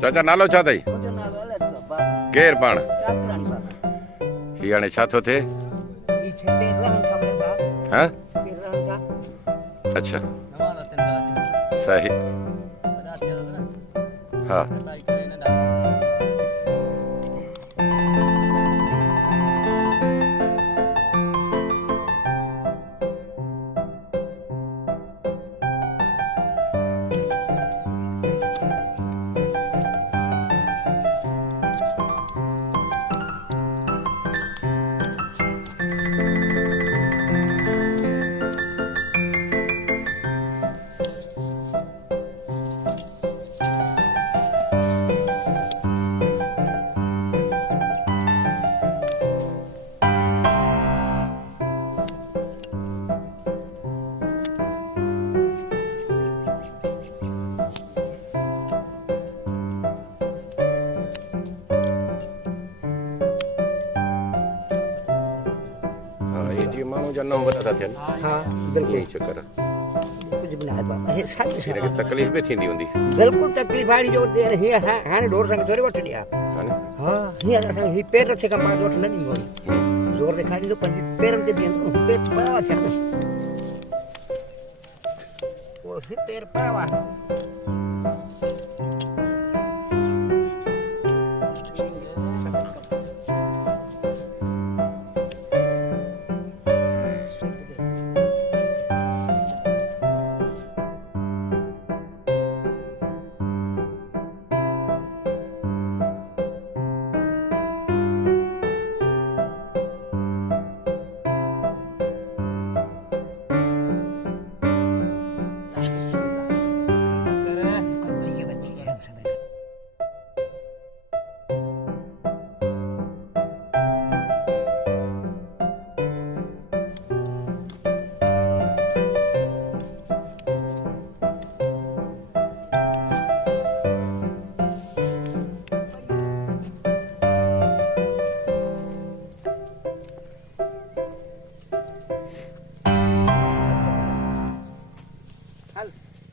चाचा नालो छा अथई? मुंहिंजो नालो अलाए छो आहे, बाबा केर पाण? ठाकराणी बाबा। ही हाणे छा थो थिए? ही छह पेर रहनि था वञनि था, हाँ पेर रहनि था। अच्छा सही हाँ ये जी माण्हू जा नंबर था थियनि हा ईअं बिल्कुलु ई चकर कुझु बि न आहे बाबा, हे छा थी हिनखे तकलीफ़ बि थींदी हूंदी बिल्कुलु तकलीफ़ वारी जो हीअं हाणे ढोर सां थोरी वठणी आहे। हा न हा हीअं असांखे हीउ पेर रखे खां मां वठि न ॾींदो आहियां, ज़ोर ॾेखारे ॾींदो पंहिंजे पेरनि ते बीहंदो, पेर पया थिया न पोइ पेर पया हुआ।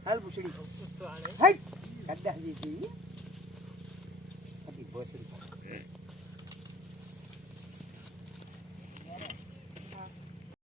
हल बुशड़ी हाय गड्ढा जी थी अभी बहुत